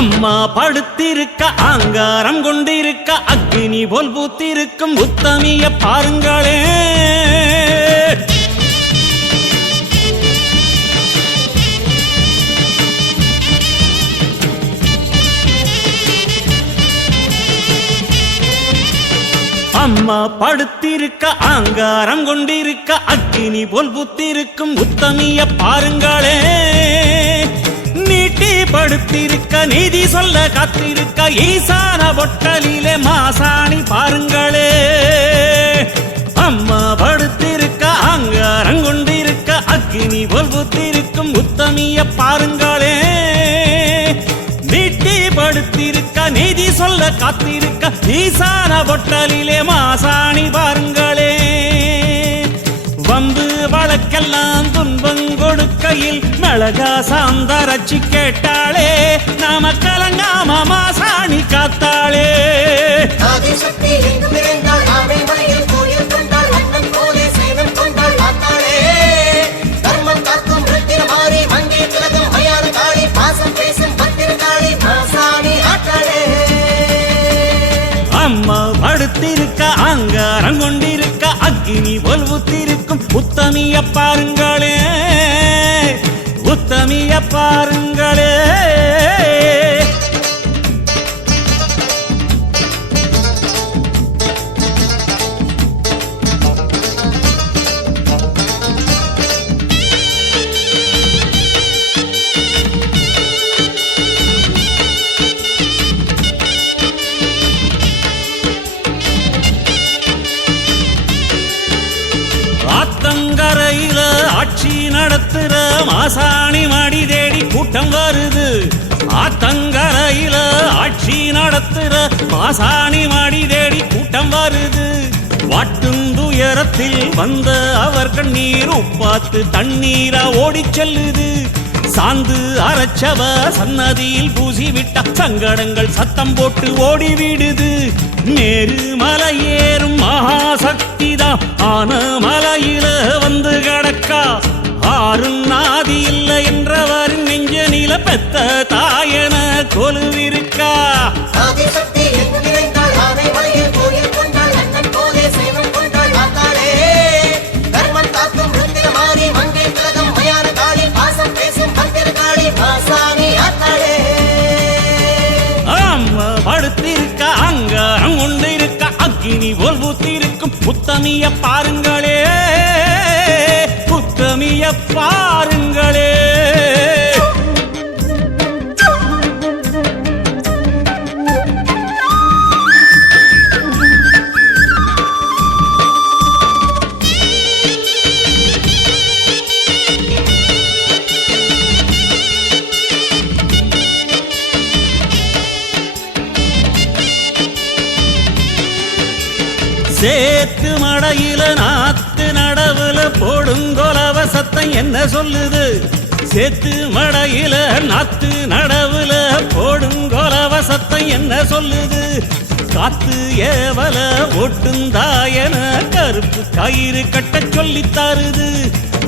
அம்மா படுத்திருக்க ஆங்காரம் கொண்டிருக்க அக்னி போல் பூத்திருக்கும் உத்தமிய பாருங்களே. அம்மா படுத்திருக்க ஆங்காரம் கொண்டிருக்க அக்னி போல் புத்திருக்கும் உத்தமிய பாருங்களே. நீட்டி படுத்திருக்க நீதி சொல்ல காத்திருக்க ஈசான பொட்டலிலே மாசாணி பாருங்களே. அம்மா படுத்திருக்க ஆங்காரம் கொண்டிருக்க அக்னி போல் புத்திருக்கும் உத்தமிய பாருங்களே. நீட்டி படுத்திருக்க நீதி சொல்ல காத்திருக்க ஈசான பொட்டலிலே மாசாணி பாருங்களே. வம்பு வழக்கெல்லாம் துன்பம் கொடுக்கையில் மிளகா சாந்தரச்சி கேட்டாளே. நாம கலங்காம மாசாணி காத்தாளே. அம்மா படுத்திருக்க ஆங்காரம் கொண்டிருக்க அக்னி போல் புத்திருக்கும் உத்தமிய பாருங்களே. உத்தமிய பாருங்களே. ஆத்தங்கரையில ஆட்சி நடத்துற மாசாணி மடி தேடி கூட்டம் வருது. ஆத்தங்கரையில ஆட்சி நடத்துற மாசாணி மடி தேடி கூட்டம் வருது. வாட்டும் துயரத்தில் வந்த அவர் கண்ணீர் உப்பாத்து தண்ணீரா ஓடி செல்லுது. சாந்து அரைச்சவ சன்னதியில் பூசி விட்ட சங்கடங்கள் சத்தம் போட்டு ஓடிவிடுது. மேரு மலையேறும் மகாசக்திதான் ஆன மலையில வந்து கடக்கா. ஆறும் நாதி இல்லை என்றவரின் நெஞ்ச நில பெத்த தாயன கொலுவிருக்கா. படுத்திருக்க அங்காரம் கொண்டிருக்க அக்னி போல் புத்திருக்கும் உத்தமிய பாருங்களே. உத்தமிய பாருங்களே. சேத்து மடையில நாத்து நடவுல போடுங்கொலவ சத்தம் என்ன சொல்லுது. சேத்து மடையில நாத்து நடவுல போடுங்கொலவ சத்தம் என்ன சொல்லுது. காத்து ஏவல ஒட்டுந்தாயன கருப்பு கயிறு கட்ட சொல்லி தருது.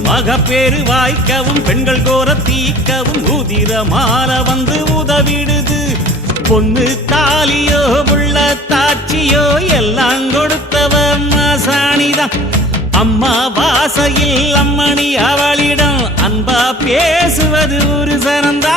மகப்பேறு வாய்க்கவும் பெண்கள் கோர தீக்கவும் உதிர மாற வந்து உதவிடுது. பொண்ணு தாலியோ புள்ள தாட்சியோ எல்லாம் கொடுத்தவ மாசாணிதான். அம்மா வாசையில் அம்மணி அவளிடம் அன்பா பேசுவது ஒரு சனந்தா.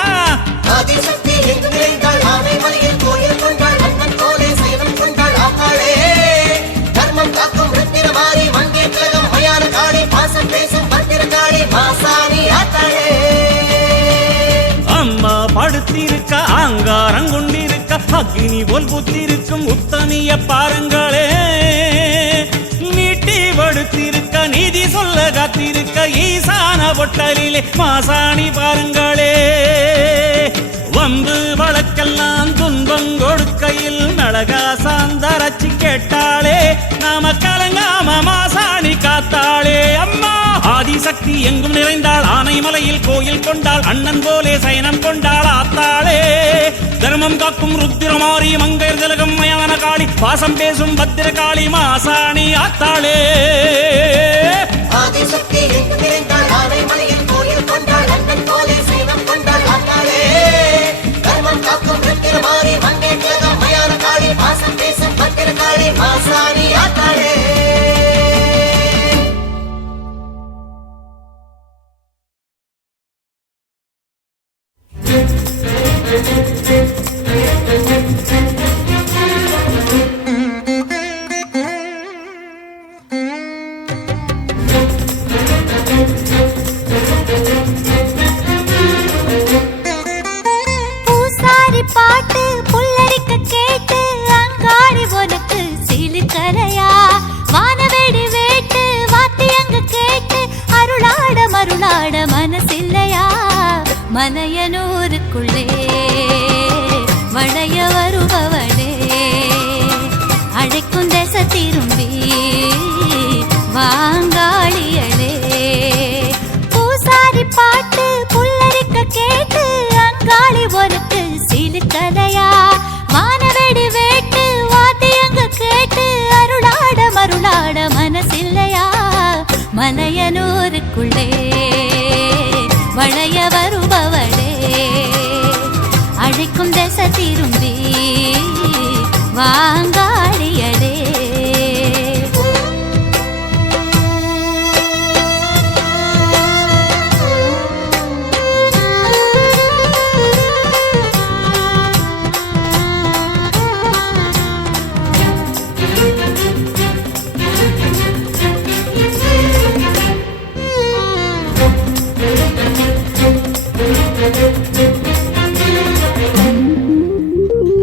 அம்மா படுத்திருக்க ஆங்காரம் கொண்டிருக்க அக்னி போல் புத்திருக்கும் உத்தமிய பாருங்களே. நீட்டி படுத்திருக்க நீதி சொல்ல காத்திருக்க ஈசான பொட்டலிலே மாசாணி பாருங்களே. வம்பு வழக்கெல்லாம் துன்பம் கொடுக்கையில் மிளகா சாந்தரச்சி கேட்டாளே. நாம கலங்காம மாசாணி காத்தாளே. அம்மா ஆதிசக்தி எங்கும் நிறைந்தாள். ஆனைமலையில் கோயில் கொண்டாள். அண்ணன் போலே சயனம் கொண்டாள் ஆத்தாளே. தர்மம் காக்கும் ருத்திரமாரி மங்கையர் திலகம் மயான காளி பாசம் பேசும் பத்திரகாளி மாசாணி ஆத்தாளே. ஆதிசக்தி எங்கும் நிறைந்தாள். ஆனைமலையில் கோயில் கொண்டாள். அண்ணன் போலே சயனம் கொண்டாள் ஆத்தாளே. தர்மம் காக்கும் பூசாரி பாட்டு புல்லரிக்க கேட்டு அங்காடி உனக்கு சிலுக்கலையா வானவேடி வேட்டு வாத்தியங்க கேட்டு அருளாட மருளாட மனசில்லையா மலையனூருக்குள்ளே வளைய வருபவளே அழைக்கும் திசை திரும்பி வாங்காளியலே பூசாரி பாட்டு புல்லரிக்க கேட்டு அங்காளி உனக்கு சிலுக்கலையா வானவேடி வேட்டு வாத்தியங்க கேட்டு அருளாட மருளாட மனசில்லையா மலையனூருக்குள்ளே வளைய வருபவளே அழைக்கும் திசை திரும்பி வாங்காளியலே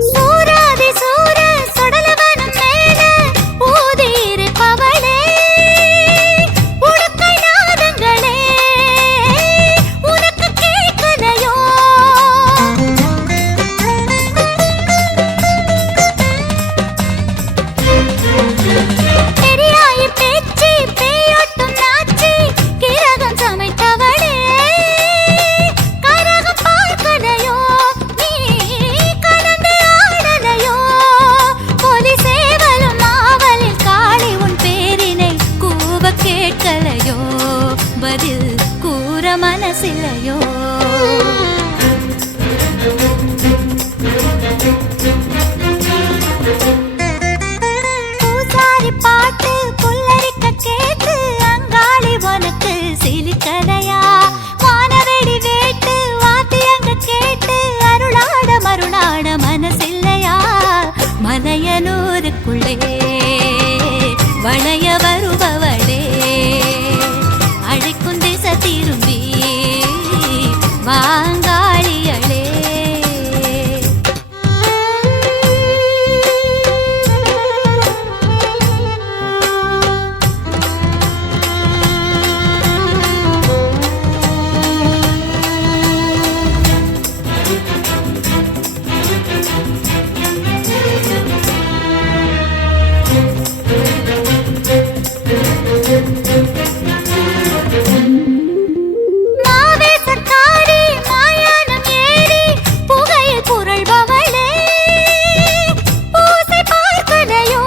சூராதி சூர சுடலவனம் மேல ஊதியிருப்பவளே உடுக்கை நாதங்களே உனக்கு கேட்கலையோ பெரியாயி பேச்சு பேயோட்டும் நாச்சி கிரகம் சமைத்தவளே கரகம் பார்க்கலையோ நீ கலந்து ஆடலையோ பொலி சேவலும் ஆவலில் காளி உன் பேரினை கூவ கேட்கலையோ பதில் கூற மனசில்லையோ பூசாரி பாட்டு புல்லரிக்க கேட்டு அங்காளி உனக்கு சிலுக்கலையா வானவேடி வேட்டு வாத்தியங்க கேட்டு அருளாட மருளாட மனசில்லையா மலையனூருக்குள்ளே வளைய வருபவளே அழைக்கும் திசை திரும்பி வாங்காளியளே மாவேசக்காரி மாயானம் ஏறி புகையில் புரள்பவளே பூசை பார்க்கலையோ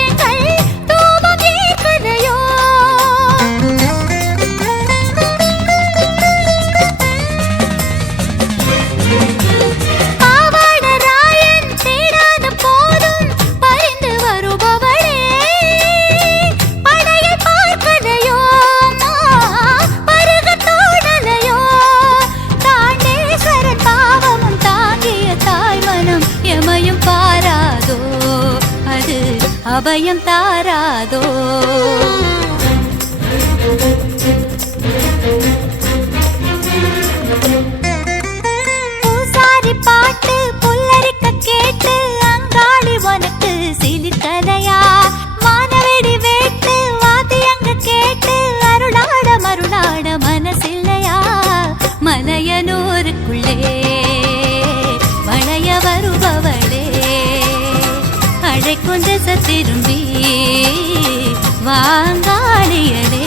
எங்கள் தூபம் ஏற்கலையோ பாவாடராயன் தேடாத போதும் பறிந்து வருபவளே படையை பார்க்கலையோ பருக தோணலையோ தாண்டேஸ்வரன் பாவமும் தாங்கிய தாய்மனம் எமையும் பாராதோ அது அபயம் தாராதோ பூசாரி பாட்டு புல்லரிக்க கேட்டு அங்காளி உனக்கு சிலுக்கலையா வானவேடி வேட்டு வாத்தியங்க கேட்டு அருளாட மருளாட மனசில்லையா மலையனூருக்குள்ளே வளைய வருபவளே அழைக்கும் திசை திரும்பி வாங்காளியலே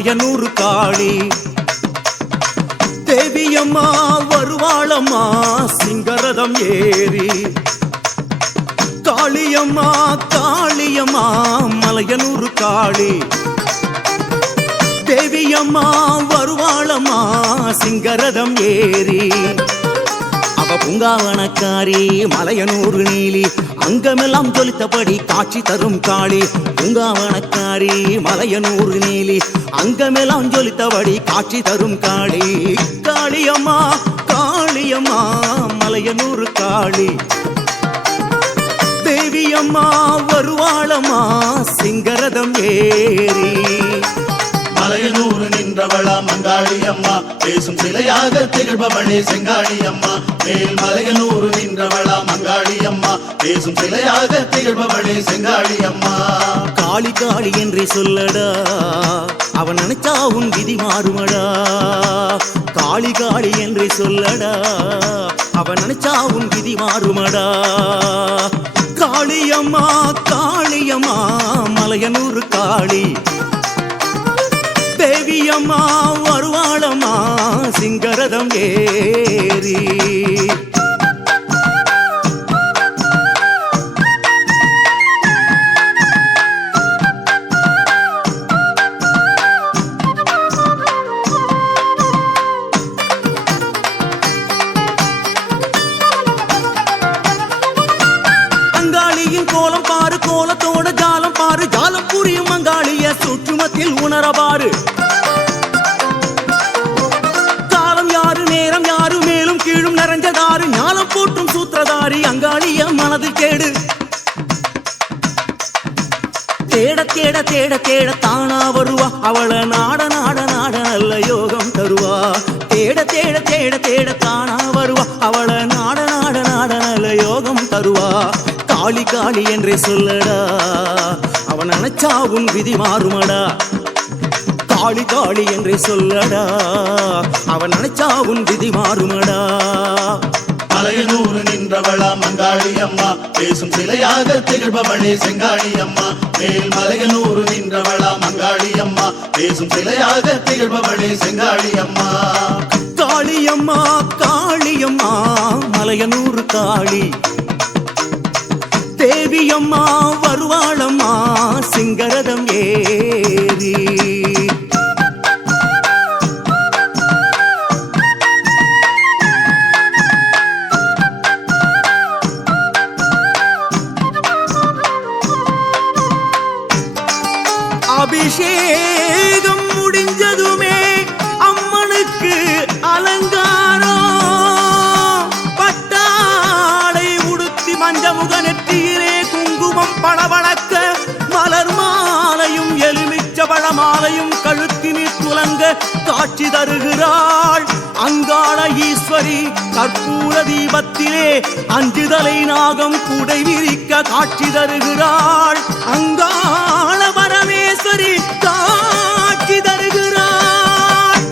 மலையனூர் காளி. தேவியம்மா வருவாளம்மா சிங்கரதம் ஏறி. காளியம்மா காளியம்மா மலையனூர் காளி. தேவியம்மா வருவாளம்மா சிங்கரதம் ஏறி. அவ பூங்காவனக்காரி மலையனூர் நீலி, அங்கமெல்லாம் ஜொலித்தபடி காட்சி தரும் காளி. பூங்காவனக்காரி மலையனூர் நீலி, அங்கமெல்லாம் ஜொலித்தபடி காட்சி தரும் காளி. காளியம்மா காளியம்மா மலையனூர் காளி. தேவியம்மா வருவாளம்மா சிங்கரதம் ஏறி. மலையனூர் நின்றவளா மங்காளி அம்மா, பேசும் சிலையாக திகழ்பவளே செங்காளி அம்மா. மேல் மலையனூர் நின்றவளா மங்காளி அம்மா, பேசும் சிலையாக திகழ்பவளே செங்காளி அம்மா. காளி காளி என்றே சொல்லடா, அவன் நினைச்சா உன் விதி மாறுமடா. காளி காளி என்றே சொல்லடா, அவன் நினைச்சா உன் விதி மாறுமடா. காளியம்மா காளியம்மா மலையனூர் காளி. தேவியம்மா வருவாளம்மா சிங்கரதம் ஏறி. அங்காளியின் கோலம் பாரு, கோலத்தோட ஜாலம் பாரு. ஜாலம் புரியும் அங்காளிய சுற்றுமத்தில் உணரபாரு. காலம் யாரு நேரம் யாரு மேலும் கீழும் நிறைஞ்சதாரு. ஞானம் போட்டும் சூத்திரதாரி அங்காளிய மனது கேடு. தேட தேட தேட தேட தானா வருவா, அவளை நாட நாட நாட நல்ல யோகம் தருவா. தேட தேட தேட தேட தானா வருவா, அவளை நாட நாட நாட நல்ல யோகம் தருவா. காளி காளி என்றே சொல்லடா, அவன் நினைச்சா உன் விதி மாறுமடா. காளி காளி என்றே சொல்லடா, அவன் நினைச்சா உன் விதி மாறுமடா. மலையனூர் நின்றவளா மங்காளி அம்மா, பேசும் சிலையாக திகழ்பவளே செங்காளி அம்மா. மேல் மலையனூர் நின்றவளா மங்காளி அம்மா, பேசும் சிலையாக திகழ்பவளே செங்காளி அம்மா. காளியம்மா காளியம்மா மலையனூர் காளி. தேவியம்மா வருவாளம்மா சிங்கரதம் ஏறி. அபிஷேகம் முடிஞ்சதுமே அம்மனுக்கு அலங்காரம். பட்டாடை உடுத்தி மஞ்சமுக நெற்றியிலே குங்குமம் பளபளக்க, மலர் மாலையும் எலுமிச்ச பழமாலையும் கழுத்தினில் துலங்க காட்சி தருகிறாள் அங்காள ஈஸ்வரி. கற்பூர தீபத்திலே அஞ்சுதலை நாகம் குடை விரிக்க காட்சி தருகிறாள் அங்காள பரமேஸ்வரி காட்சி தருகிறாள்.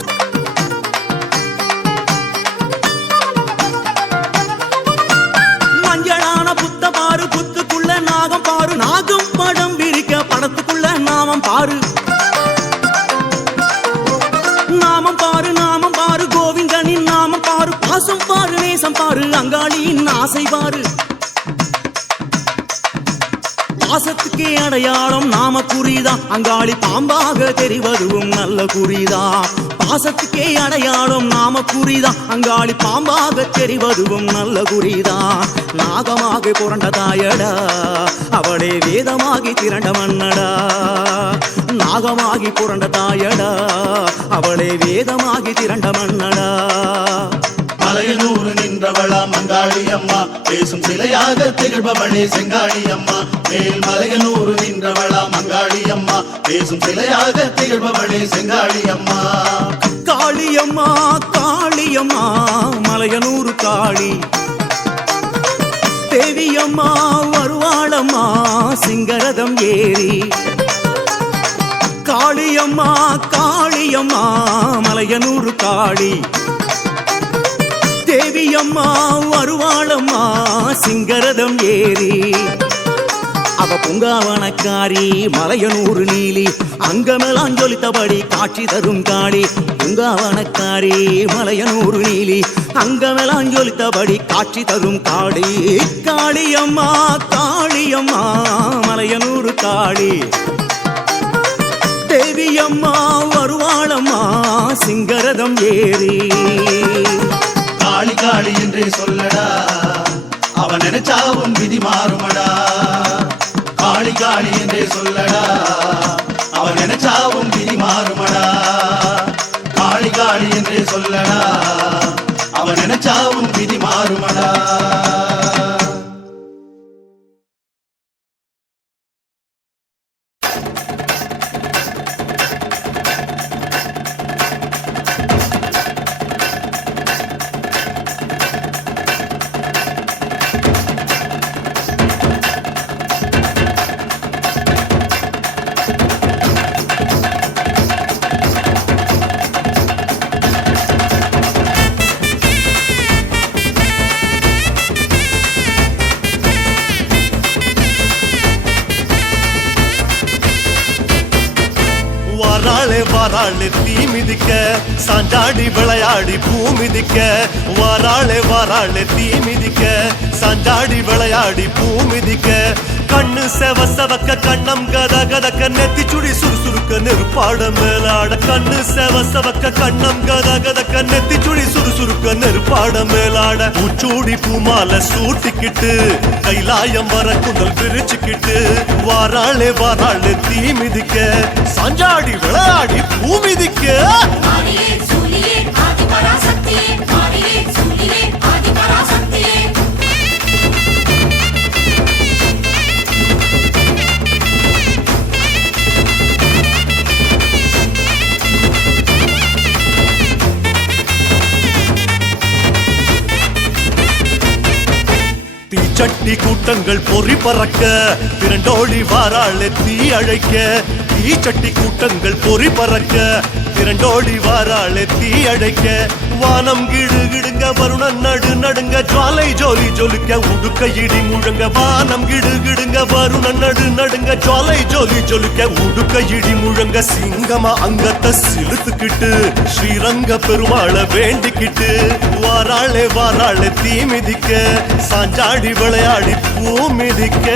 மஞ்சளான புத்த பாரு, புத்துக்குள்ள நாகம் பாரு. நாகம் படம் விரிக்க படத்துக்குள்ள நாமம் பாரு. நாமம் பாரு நாமம் பாரு, கோவிந்தனின் நாமம் பாரு. பாசம் பாரு நேசம் பாரு, அங்காளியின் ஆசை பாரு. பாசத்துக்கே அடையாளம் நாம குறிதான், அங்காளி பாம்பாக தெரிவதுவும் நல்ல குறிதான். பாசத்துக்கே அடையாளம் நாம குறிதான், அங்காளி பாம்பாக தெரிவதுவும் நல்ல குறிதான். நாகமாக புரண்ட தாயடா, அவளே வேதமாகி திரண்ட மன்னடா. நாகமாகி புரண்ட தாயடா, அவளே வேதமாகி திரண்ட மன்னடா. மலையனூர் நின்றவளா மங்காளி அம்மா, பேசும் சிலையாக திகழ்பவளே செங்காளி அம்மா. மேல் மலையனூர் நின்றவளா மங்காளி அம்மா, பேசும் சிலையாக திகழ்பவளே செங்காளி அம்மா. காளியம்மா காளியம்மா மலையனூர் காளி. தேவியம்மா வருவாளம்மா சிங்கரதம் ஏறி. காளியம்மா காளியம்மா மலையனூர் காளி. தேவியம்மா வருவாளம்மா சிங்கரதம் ஏறி. அவ பூங்காவனக்காரி மலையனூர் நீலி அங்கமெல்லாம் ஜொலித்தபடி காட்சி தரும் காளி. பூங்காவனக்காரி மலையனூர் நீலி அங்கமெல்லாம் ஜொலித்தபடி காட்சி தரும் காளி. காளியம்மா காளியம்மா மலையனூர் காளி. தேவியம்மா வருவாளம்மா சிங்கரதம் ஏறி. காளி காளி என்றே சொல்லடா, அவன் நினைச்சாவும் விதி மாறுமடா. காளி காளி என்றே சொல்லடா, அவன் நினைச்சாவும் விதி மாறுமடா. காளி காளி என்றே சொல்லடா, அவன் நினைச்சாவும் விதி மாறுமடா. வாராளே தீ மிதிக்க சாஞ்சாடி விளையாடி பூ மிதிக்க. வாராளே தீ மிதிக்க சாஞ்சாடி விளையாடி பூ மிதிக்க. கண்ணு செவ செவக்க கண்ணம் கத கதக்க நெத்தி சுடி சுறுசுறுக்க நெருப்பாட மேலாட. கண்ணு செவ செவக்க கண்ணம் கத கதக்க நெத்தி சுடி சுறுசுறுக்க நெருப்பாட மேலாட. பூச்சூடி பூமால சூட்டிக்கிட்டு கைலாயம் வர குந்தல் பிரிச்சுக்கிட்டு. வாராளே தீ மிதிக்க சாஞ்சாடி விளையாடி பூ மிதிக்க. தீச்சட்டி கூட்டங்கள் பொறி பறக்க திரண்டோடி வாராளே தீ அழைக்க. தீச்சட்டி கூட்டங்கள் பொறி பறக்க திரண்டோடி வாராளே தீ அழைக்க. வானம் கிடு கிடுங்க வருணன் நடு நடுங்க ஜுவாலை ஜோலி ஜொலிக்க உடுக்க இடி முழங்க. வானம் கிடு கிடுங்க வருணன் நடு நடுங்க ஜுவாலை ஜோலி ஜொலிக்க உடுக்க இடி முழங்க. சிங்கமா அங்கத்தை சிலுத்துக்கிட்டு ஸ்ரீரங்க பெருமாள வேண்டிக்கிட்டு. வாராளே தீ மிதிக்க சாஞ்சாடி விளையாடி பூ மிதிக்க.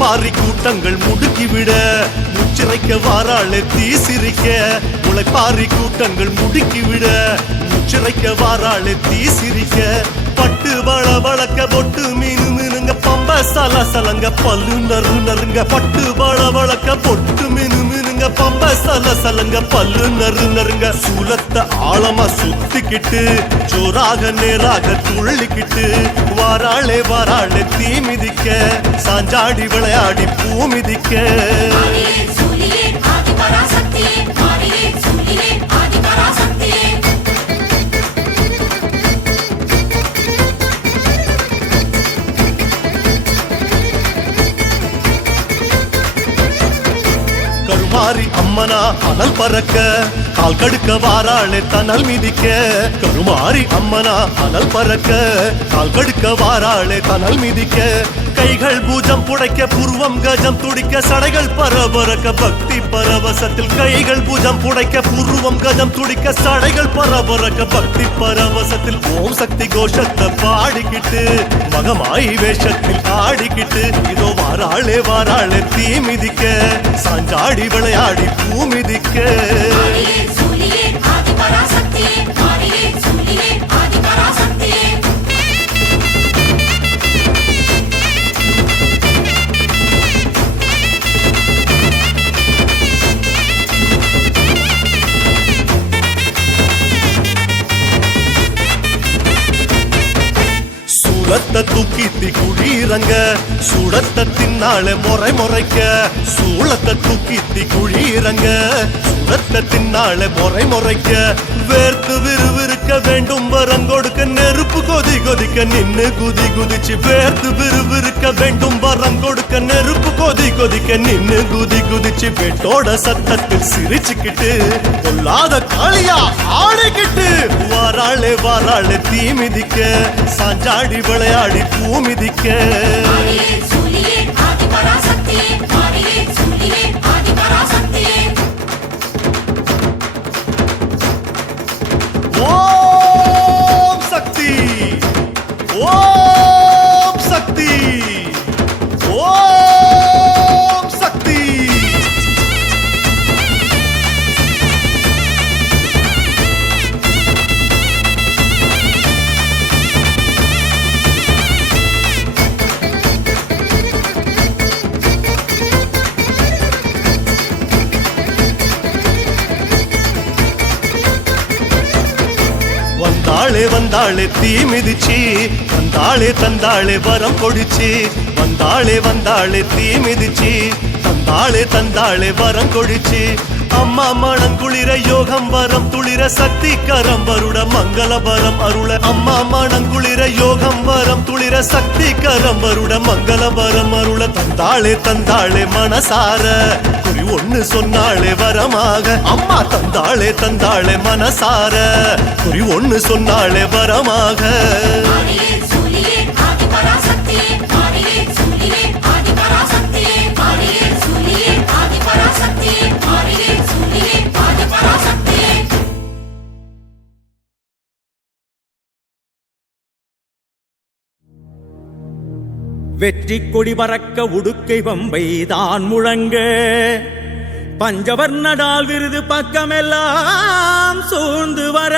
பாரி கூட்டங்கள் முடுக்கிவிட முச்சிறைக்க வாராளே தீ சிரிக்க. முளைப்பாரி கூட்டங்கள் முடுக்கிவிட முச்சிறைக்க வாராளே தீ சிரிக்க. பட்டு வள வளக்க பொட்டு மீனு மீனுங்க பம்ப சல சலங்க பல்லு நறு நறுங்க. பட்டு வள வளக்க பொட்டு மீனு மீனுங்க பம்ப சல சலங்க பல்லு நறு நறுங்க. சூலத்தை ஆழமா சுத்திக்கிட்டு ஜோராக நேராக துள்ளிக்கிட்டு. வாராளே தீ மிதிக்க சாஞ்சாடி விளையாடி பூ மிதிக்க. கருமாரி அம்மனா அனல் பறக்க கால் கடுக்க வாராளே தனல் மிதிக்க. கருமாரி அம்மனா அனல் பறக்க கால் கடுக்க வாராளே தனல் மிதிக்க. கைகள் பூஜம் புடைக்க புருவம் கஜம் துடிக்க சடைகள் பரபரக்க பக்தி பரவசத்தில். கைகள் பூஜம் புடைக்க புருவம் கஜம் துடிக்க சடைகள் பரபரக்க பக்தி பரவசத்தில். ஓம் சக்தி கோஷத்தை பாடிக்கிட்டு மகமாயி வேஷத்தில் ஆடிக்கிட்டு. இதோ வாராளே தீ மிதிக்க சாஞ்சாடி விளையாடி பூ மிதிக்க. சூளத்தை தூக்கி குழீரங்க சுடத்தை தின்னாலே முறை முறைக்க சூளத்தை தூக்கி குழீரங்க சுடத்தை தின்னாலே முறை முறைக்க வேர்த்து விறுவிறுக்க வேண்டும் வரம் கொடுக்க நெருப்பு கொதி கொதிக்க நின்னு குதி குதிச்சு வேர்த்து விறுவிறுக்க வேண்டும் வரம் கொடுக்க நெருப்பு கொதி கொதிக்க நின்னு குதி குதிச்சு வெட்டோட சத்தத்தில் சிரிச்சுக்கிட்டு கொல்லாத காளியா ஆடிக்கிட்டு வாராளே வாராளே தீ மிதிக்க சாஞ்சாடி விளையாடி பூ மிதிக்க ஓம் சக்தி ஓம் சக்தி ஓம் சக்தி வந்தாளே வந்தாளே தீ மிதிச்சு வந்தாளே தந்தாளே வரம் கொடிச்சு வந்தாளே வந்தாளே தீ மிதிச்சு தந்தாளே தந்தாளே வரம் கொடிச்சு அம்மா மனம் குளிர யோகம் வரம் துளிர சக்தி கரம் வருட மங்கள வரம் அருள அம்மா மனம் குளிர யோகம் வரம் துளிர சக்தி கரம் வருட மங்கள வரம் அருள தந்தாளே தந்தாளே மனசார குறி ஒண்ணு சொன்னாளே வரமாக அம்மா தந்தாளே தந்தாளே மனசார குறி ஒண்ணு சொன்னாளே வரமாக வெற்றி கொடி பறக்க உடுக்கை பம்பை தான் முழங்க பஞ்சவர்ணடால் விருது பக்கமெல்லாம் சூழ்ந்து வர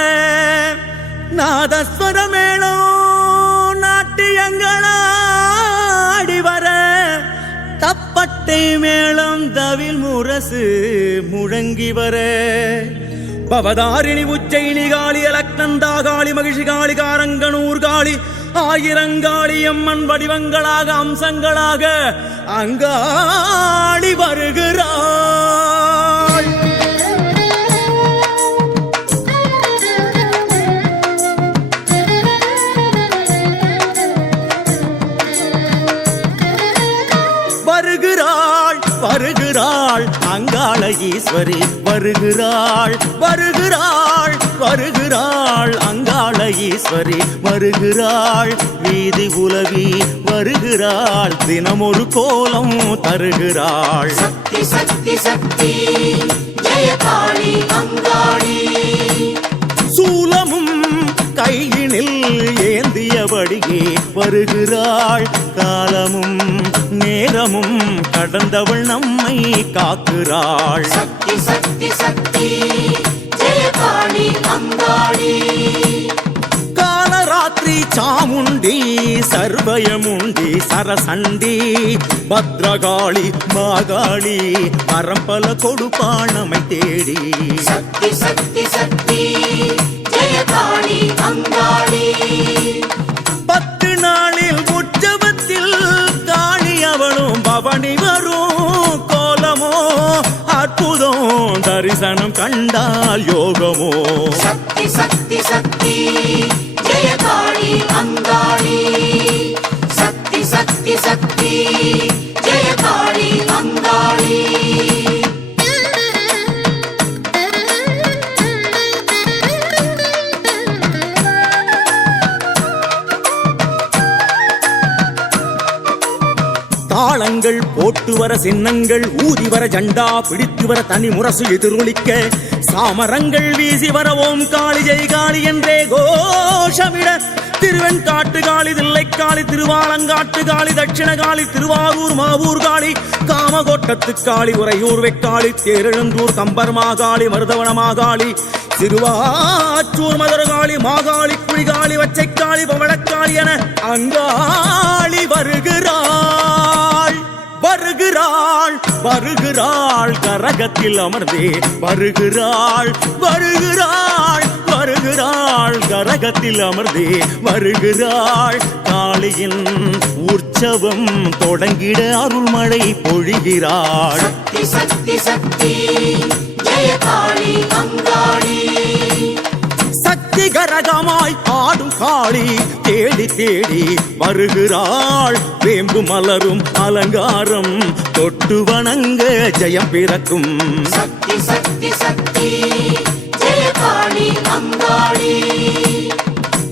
நாதஸ்வரமேளோ நாட்டியங்களாடி வர தப்பட்டை மேளம் தவில் முரசு முழங்கி வர பவதாரிணி உச்சைனி காளி அலக்னந்தா காளி மகிழ்ச்சி காளி காரங்கனூர் காளி ஆயிரங்காளி அம்மன் வடிவங்களாக அம்சங்களாக அங்காளி வருகிறாள். வருகிறாள் வருகிறாள் அங்காள ஈஸ்வரி வருகிறாள் வருகிறாள் வருகிறாள் அங்காள ஈஸ்வரி வருகிறாள் வீதி உலவி வருகிறாள் தினமொரு கோலம் தருகிறாள். சக்தி சக்தி சக்தி ஜெய காளி அங்காளி சூலமும் கையினில் ஏந்தியபடியே வருகிறாள் காலமும் நேரமும் கடந்தவள் நம்மை காக்குறாள். சக்தி சக்தி சக்தி ஜெய காளி அங்காளி காலராத்திரி சாமுண்டி சர்வயமுண்டி சரசண்டி பத்ரகாளி மாகாளி பரம்பல கொடுப்பாள் நம்மை தேடி. சக்தி சக்தி சக்தி ஜெய காளி அங்காளி 10 நாளில் உற்சவத்தில் காளி அவளும் பவனி வரும் கோலமோ அற்புதம் தரிசனம் கண்டால் யோகமோ. சக்தி சக்தி சக்தி ஜெய காளி அங்காளி சக்தி சக்தி சக்தி ஜெய காளி அங்காளி தாளங்கள் போட்டு வர சின்னங்கள் ஊதி வர ஜண்டா பிடித்து வர தனி முரசு எதிரொலிக்க சாமரங்கள் வீசி வர ஓம் காளி ஜெய் காளி என்றே கோஷமிட திருவெண்காட்டு காளி தில்லைக்காளி திருவாலங்காட்டு காளி தட்சிண காளி திருவாரூர் மாவூர் காளி காமகோட்டத்து காளி உறையூர் வெக்காளி தேரெழுந்தூர் கம்பர் மாகாளி மருதவன மாகாளி திருவாச்சூர் மதுரகாளி மாகாளி குழிகாளி வச்சைக்காளி பவளக்காளி என அங்காளி வருகிறாள் வருகிறாள் வருகிறாள் கரகத்தில் அமர்ந்தே வருகிறாள் வருகிறாள் வருகிறாள் வருகிறாள் கரகத்தில் அமர்ந்தே வருகிறாள் காளியின் உற்சவம் தொடங்கிட அருள்மழை பொழிகிறாள் சக்தி சக்தி சக்தி ஜெய காளி அங்காளி சக்தி கரகமாய் ஆடும் காளி தேடி தேடி வருகிறாள் வேம்பு மலரும் அலங்காரம் தொட்டு வணங்க ஜெயம் பிறக்கும் சக்தி சக்தி சக்தி ஜெய காளி அங்காளி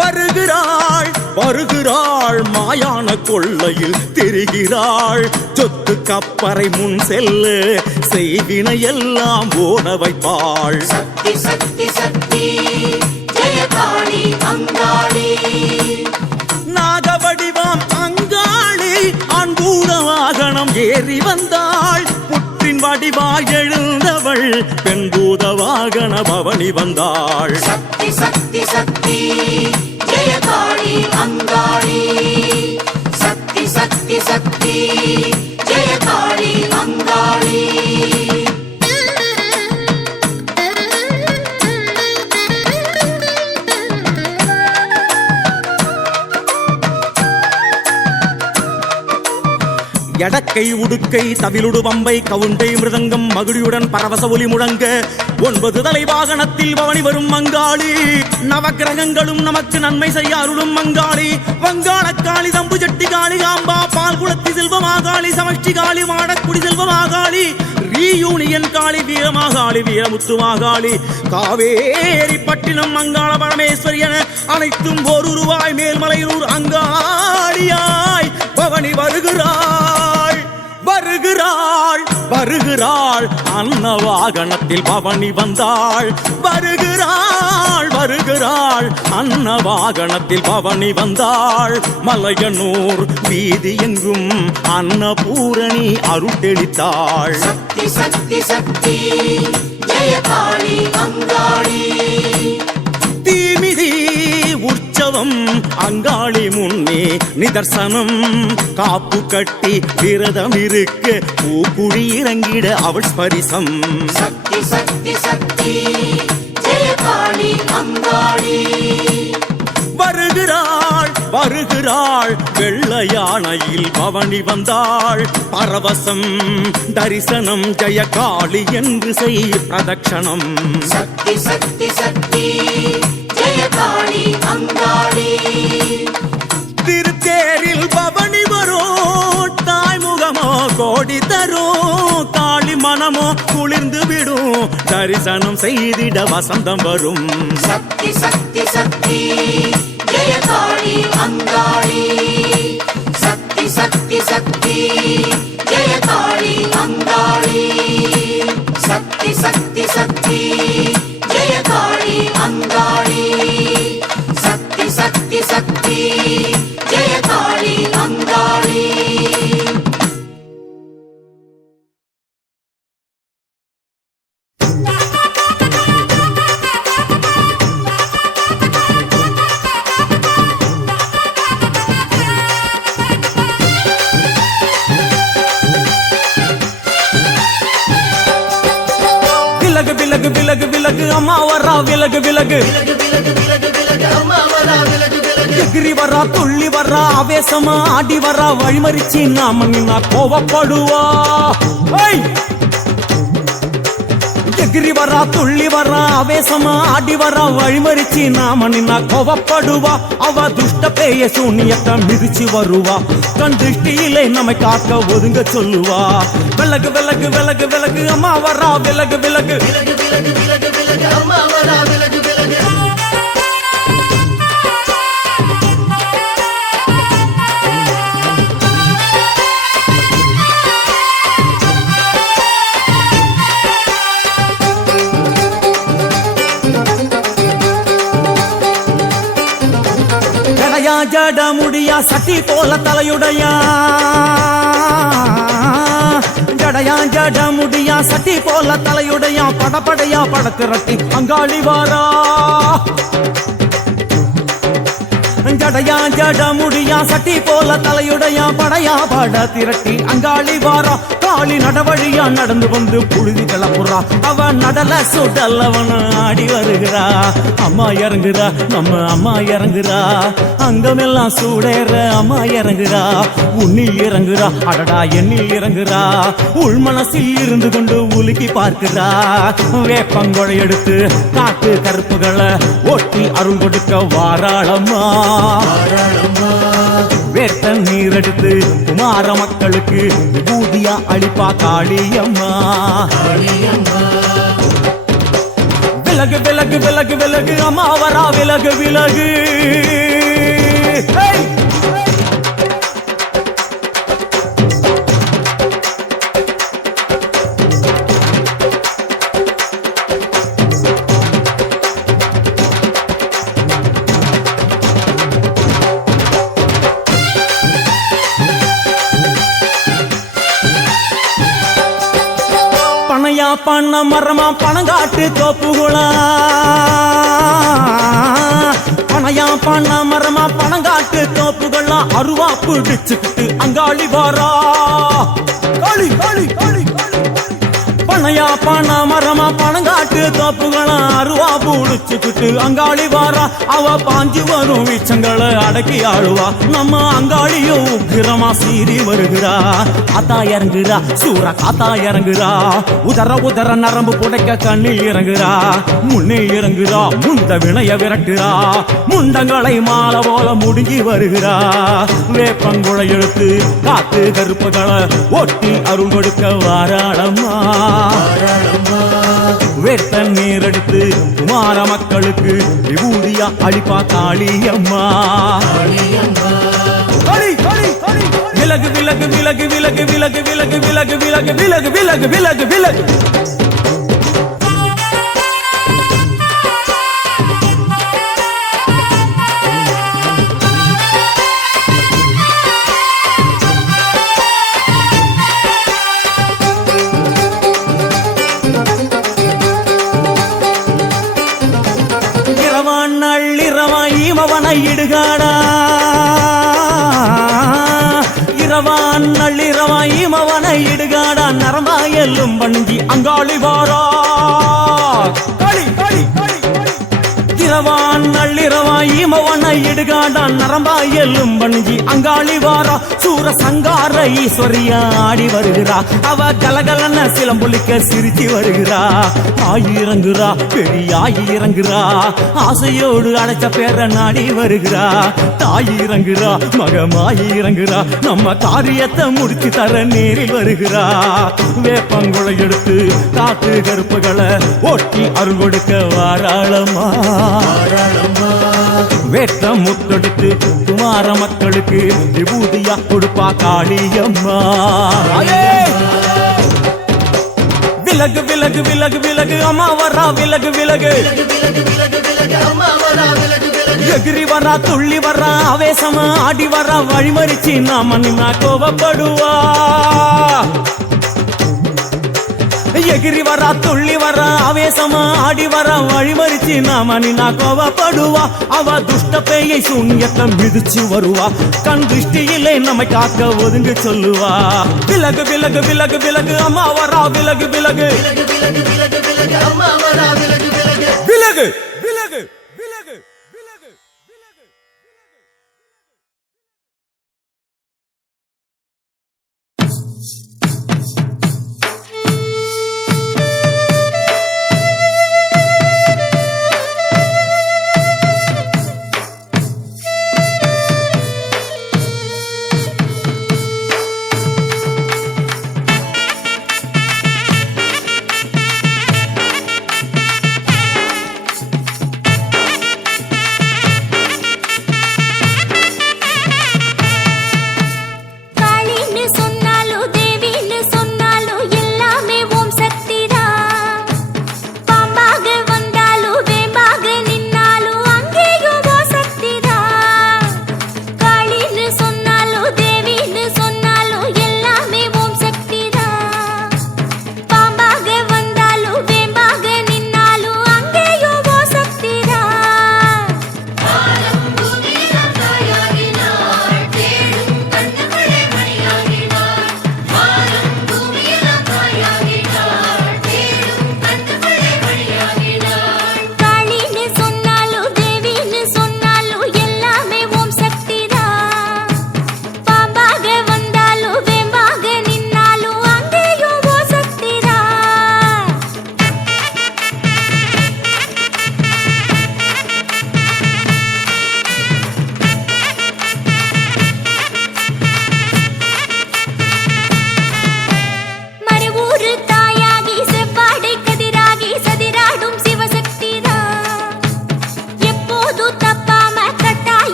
வருகிறாள் வருகிறாள் மாயான கொள்ளையில் திரிகிறாள் சொத்து கப்பறை முன் செல்ல செய்வினை எல்லாம் ஓட வைப்பாள் சக்தி சக்தி சக்தி ஜெய காளி அங்காளி நாகவடிவாம் அங்காளி அன்பூட வாகனம் ஏறி வந்தாள் புற்றின் வடிவாய் எழுந்தவள் பெண்பூத வாகன பவனி வந்தாள் சக்தி சக்தி சக்தி ஜெய காளி அங்காளி சக்தி சக்தி சக்தி ஜெய காளி அங்காளி எடக்கை உடுக்கை தவிலுடு பம்பை கவுண்டை மிருதங்கம் மகிழியுடன் பரவச ஒலி முழங்க 9 தலை வாகனத்தில் பவனி வரும் மங்காளி நவக்கிரகங்களும் நமக்கு நன்மை செய்ய அருளும் மங்காளி வங்காளக்காளி தம்பு ஜட்டி காளி காம்பா பால் குளத்தி செல்வமாகாளி சமஷ்டி காளி மாடக்குடி செல்வமாகாளி ரீயூனியன் காளி வீரமாகாளி வீரமுத்து மாகாளி காவேரி பட்டினம் மங்காள பரமேஸ்வரி என அனைத்தும் ஒரு ரூபாய் மேல்மலையூர் அங்காளியாய் பவனி வருகிறாள் வருகிறாள் வருகிறாள் அன்ன வாகனத்தில் பவனி வந்தாள் வருகிறாள் வருகிறாள் அன்ன வாகனத்தில் பவனி வந்தாள் மலையனூர் வீதி எங்கும் அன்னபூரணி அருட்டெளித்தாள் சக்தி சக்தி சக்தி ஜெய காளி அங்காளி தீமிதி உற்சவம் அங்காளி முன்னே நிதர்சனம் காப்பு கட்டி விரதம் இருக்க பூக்குழி இறங்கிட அவள் ஸ்பரிசம் சக்தி சக்தி சக்தி ஜெய காளி அங்காளி வருகிறாள் வருகிறாள் வெள்ள யானையில் பவனி வந்தாள் பரவசம் தரிசனம் ஜெய காளி என்று செய் பிரதட்சணம் சக்தி சக்தி சக்தி ஜெய காளி அங்காளி திருத்தேரில் பவனி வரும் தாய்முகமோ கோடி தரும் காளி மனமோ குளிர்ந்து விடும் தரிசனம் செய்திட வசந்தம் வரும் சக்தி சக்தி சக்தி ஜெய காளி அங்காளி சக்தி சக்தி சக்தி ஜெய காளி அங்காளி சக்தி சக்தி சக்தி ஜெய காளி அங்காளி சக்தி சக்தி சக்தி ஜெய காளி அங்காளி விலகு விலகு விலகு விலகு அம்மா வரா விலகு விலகு எகிரி வரா துள்ளி வரா ஆவேசமா ஆடி வரா வழிமறிச்சு நாம நின்னா கோவப்படுவா எகிரி வரா துள்ளி வரா ஆவேசமா ஆடி வரா வழிமறிச்சு நாம நின்னா கோவப்படுவா அவ துஷ்ட பேய சூனியத்தை மிதிச்சு வருவா கண் திருஷ்டியிலே நம்மை காக்க ஒதுங்க சொல்லுவா விலகு விலகு விலகு விலகு அம்மா வரா விலகு விலகு ஜட முடியா சட்டி போல தலையுடையா ஜடையா ஜட முடியா சட்டி போல தலையுடையா படப்படையா படத்திரட்டி அங்காளி வாரா ஜடையா ஜட முடியா சட்டி போல தலையுடையா படையா பாட திரட்டி அங்காளி வாரா காளி நடவழியா நடந்து வந்து புழுதி கிளப்புறா அவ நடல சுடல் அவன் ஆடி வருகிறா அம்மா இறங்குறா நம்ம அம்மா இறங்குறா அங்கமெல்லாம் சூடேற அம்மா இறங்குறா உன்னில் இறங்குறா அடடா எண்ணில் இறங்குறா உள் மனசில் இருந்து கொண்டு உலுக்கி பார்க்கிறா வேப்பங்கொழை எடுத்து காட்டு கருப்புகளை ஓட்டி அருள் கொடுக்க வாராளம்மா வேட்ட நீர் எடுத்து குமார மக்களுக்கு விபூதியா அளிப்பா காளியம்மா விலகு விலகு விலகு விலகு அம்மா வரா விலகு விலகு hey! பண்ண மரமா பணங்காட்டு தோப்புகளா பணையா பண்ண மரமா பணங்காட்டு தோப்புகளா அருவா பிடிச்சுக்கிட்டு அங்காளி வாரா காளி காளி காளி பணையா பண்ண மரமா பணங்காட்டு தோப்புகளா அருவா பிடிச்சுக்கிட்டு அங்காளி வாரா அவ பாஞ்சு வரும் வீச்சங்களை அடக்கி ஆளுவா நம்ம அங்காளியும் உக்கிரமா சீறி வருகிறா காத்தா இறங்குறா சூற காத்தா இறங்குறா உதர உதர நரம்பு புடைக்க கண்ணில் இறங்குறா முன்னே இறங்குறா முந்த வினைய விரட்டுறா முண்டங்களை மாலை போல முடுங்கி வருகிறா வேப்பங்குழை எடுத்து காத்து கருப்புகளை ஒட்டி அருள் கொடுக்க வாராளம்மா வேட்ட நீர் எடுத்து குமார மக்களுக்கு விபூதியா அளிப்பா காளியம்மா விலகு விலகு விலகு விலகு விலகு விலகு விலகு விலகு விலகு விலகு விலகு விலகு இமவனை இடுகாடா இரவான் நள்ளிரவாய் இமவனை இடுகாடா நரம்பா எல்லும் வணங்கி அங்காளி வாரா காளி காளி காளி இரவான் நள்ளிரவாய் இமவனை இடுகாடா நரம்பா எல்லும் வணங்கி அங்காளி வாரா சூர சங்கார ஈஸ்வரியா ஆடி வருகிறா அவ கலகலன சிலம்பொலிக்க சிரிச்சு வருகிறா ஆயிரங்குறா பெரியாயிரங்குறா ஆசையோடு அடைச்ச பேர நாடி வருகிறா தாயிரங்குறா மகமாயிரங்குறா நம்ம காரியத்தை முடிச்சு தர நேரில் வருகிறா வேப்பங்குழை எடுத்து காட்டு கருப்புகளை ஓட்டி அருள் கொடுக்க வாராளம்மா வேட்ட முத்தெடுத்து குமார மக்களுக்கு விபூதியா கொடுப்பா காளியம்மா விலகு விலகு விலகு விலகு அம்மா வரா விலகு விலகு எகிரி வரா துள்ளி வரா ஆவேசமா ஆடி வரா வழிமறிச்சு நாம நின்னா கோபப்படுவா எகிரி வரா துள்ளி வரா ஆவேசமா ஆடி வரா வழிமறிச்சு நாம நின்னா கோபப்படுவா அவ துஷ்ட பேயை சூன்யத்தை மிதிச்சு வருவா கண் திருஷ்டியிலே நம்மை காக்க ஒதுங்க சொல்லுவா விலகு விலகு விலகு விலகு அம்மா வரா விலகு விலகு விலகு விலகு விலகு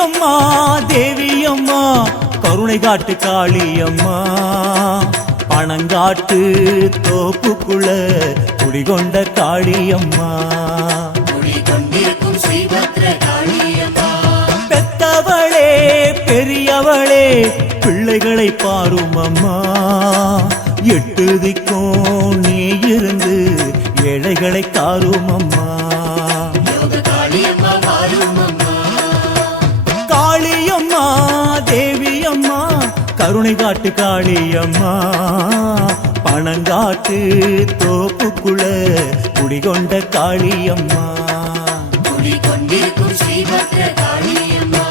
காளியம்மா தேவியம்மா கருணை காட்டு காளியம்மா பணங்காட்டு தோப்புக்குள்ள குடிகொண்ட காளியம்மா குடிகொண்டிருக்கும் ஸ்ரீபத்ர காளியம்மா பெத்தவளே பெரியவளே பிள்ளைகளை பாரும் அம்மா எட்டு திக்கும் நீ இருந்து ஏழைகளை காரும் அம்மா யோக காளியம்மா வாரும் அம்மா காளியம்மா தேவியம்மா கருணை காட்டு காளியம்மா பணங்காட்டு தோப்புக்குள்ள குடிகொண்ட காளியம்மா குடிகொண்டிருக்கும் ஸ்ரீபத்ர காளியம்மா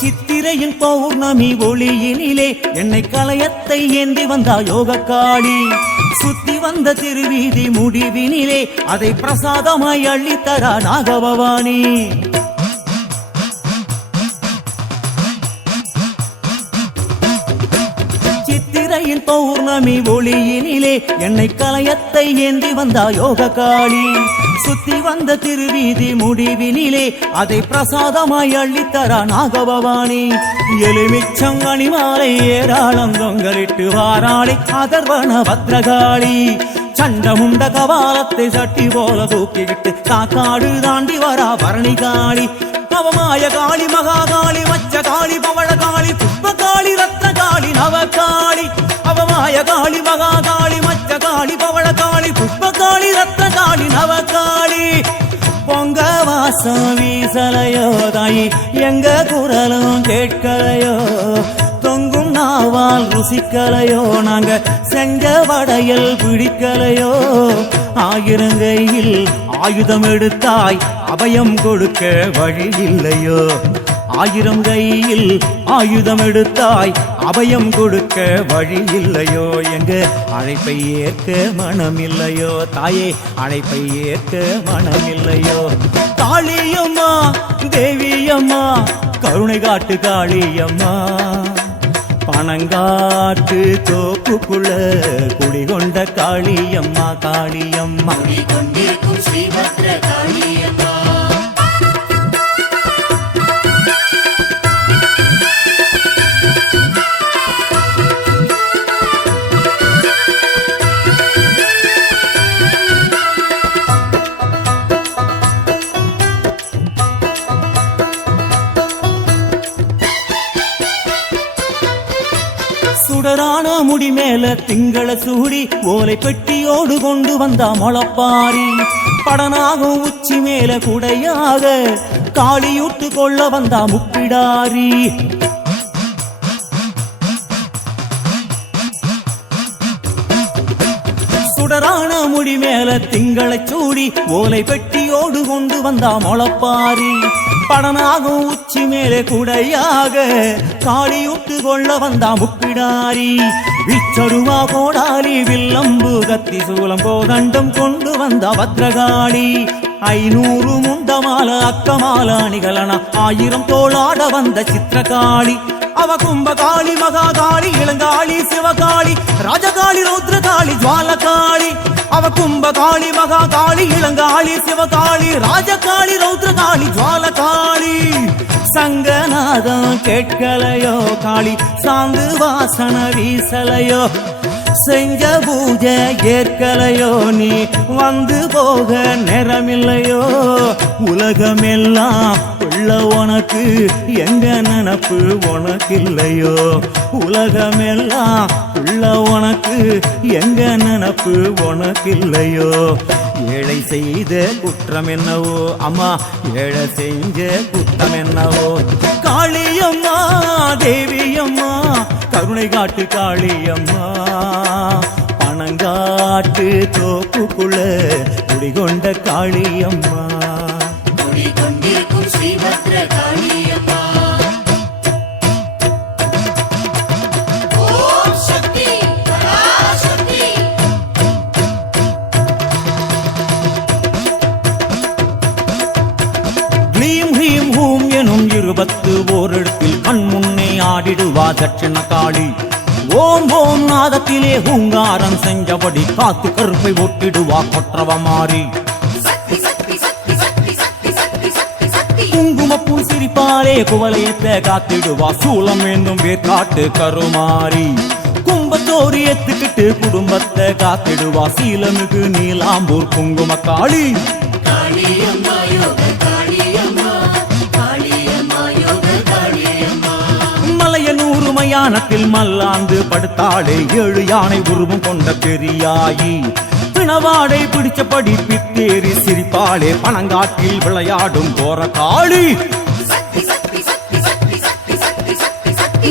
சித்திரையின் பௌர்ணமி ஒளியினிலே என்னை கலயத்தை ஏந்தி வந்தா யோக காளி சுத்தி வந்த திருவீதி முடிவினிலே அதை பிரசாதமாய் அள்ளித்தரா நாகபவானி சித்திரையின் பௌர்ணமி ஒளியினிலே என்னை கலயத்தை ஏந்தி வந்தா யோக காளி சுத்தி வந்த திருவீதி முடிவினிலே அதை பிரசாதமாய் அள்ளித்தரா நாகபவானி எலுமிச்சம் அணிமாலை ஏராளம் தொங்கலிட்டு வாராளி அதர்வன பத்ரகாளி சண்டமுண்ட கபாலத்தை சட்டி போல தூக்கிவிட்டு காக்காடு தாண்டி வரா பரணி காளி அவமாய காளி மகாகாளி மச்ச காளி பவள காளி புஷ்ப காளி ரத்ன காளி நவகாளி அவமாய காளி மகாகாளி மச்ச காளி பவள காளி புஷ்ப காளி ரத்ன காளி நவகாளி பொங்க வாசம் வீசலையோ தாயி எங்க குரலும் கேட்கலையோ தொங்கும் நாவால் ருசிக்கலையோ நாங்க செஞ்ச வடையல் பிடிக்கலையோ ஆயிரங்கையில் ஆயுதம் எடுத்தாய் அபயம் கொடுக்க வழி இல்லையோ ஆயிரம் கையில் ஆயுதம் எடுத்தாய் அபயம் கொடுக்க வழி இல்லையோ எங்க அழைப்பை ஏற்க மனமில்லையோ தாயே அழைப்பை ஏற்க மனமில்லையோ காளியம்மா தேவியம்மா கருணை காட்டு காளியம்மா பணங்காட்டு தோப்புக்குள்ள குடிகொண்ட காளியம்மா காளியம்மா குடிகொண்டிருக்கும் ஸ்ரீபத்ர காளியம்மா சுடரான முடி மேல திங்கள சூடி ஓலை பெட்டியோடு கொண்டு வந்தா முளப்பாரி படனாகும் உச்சி மேல குடையாக காளியூட்டு கொள்ள வந்தா முப்பிடாரி சுடரான முடி மேல திங்களை சூடி ஓலை பெட்டியோடு கொண்டு வந்தா முளப்பாரி படனாகும் உச்சி மேலே குடையாக காளியூட்டு கொள்ள வந்தா முப்பிடாரி விச்சருவா கோடாலி வில்லம்பு கத்தி சூலம் கோதண்டம் கொண்டு வந்த பத்ரகாளி 500 முண்டமால அக்கமால அணிகலனா 1000 தோளாட வந்த சித்திரகாளி அவ கும்பகாளி மகாகாளி இளங்காளி சிவகாளி ராஜகாளி ரௌத்ரகாளி ஜுவாலகாளி அவ கும்பகாளி மகாகாளி இளங்காளி சிவகாளி ராஜகாளி ரௌத்ரகாளி ஜுவாலகாளி சங்கநாதம் கேட்கலையோ காளி சாந்து வாசன வீசலையோ செஞ்ச பூஜை ஏற்கலையோ நீ வந்து போக நேரமில்லையோ உலகமெல்லாம் உள்ள உனக்கு எங்க நினப்பு உனக்கு இல்லையோ உலகமெல்லாம் உள்ள உனக்கு எங்க நினப்பு உனக்கு இல்லையோ ஏழை செய்த குற்றம் என்னவோ அம்மா ஏழை செஞ்ச குற்றம் என்னவோ காளியம்மா தேவியம்மா கருணை காட்டு காளியம்மா பணங்காட்டு தோப்புக்குள்ள குடிகொண்ட காளியம்மா குடிகொண்டிருக்கும் ஸ்ரீபத்ர காளியம்மா ஓம் சக்தி பராசக்தி ஆடிடுவா தட்சிண காளி. ஓம் ஓம் நாதத்திலே ஹூங்காரம் செஞ்சபடி காத்து கருப்பை ஒட்டிடுவா கொற்றவ மாறி. குங்குமப்பூ சிரிப்பாலே குவலையத்தை காத்திடுவா சூளம் என்னும் வேற்காட்டு கருமாறி. கும்பத்தோரி எத்துக்கிட்டு குடும்பத்தை காத்திடுவா சீலமிகு நீலாம்பூர் குங்கும காளி. காளியம்மா யோக காளியம்மா காளியம்மா யோக காளியம்மா மலையனூர் மயானத்தில் மல்லாந்து படுத்தாளே 7 யானை உருவம் கொண்ட பெரியாயி. பிணவாடை பிடிச்சபடி பித்தேறி சிரிப்பாளே பனங்காட்டில் விளையாடும் போற காளி.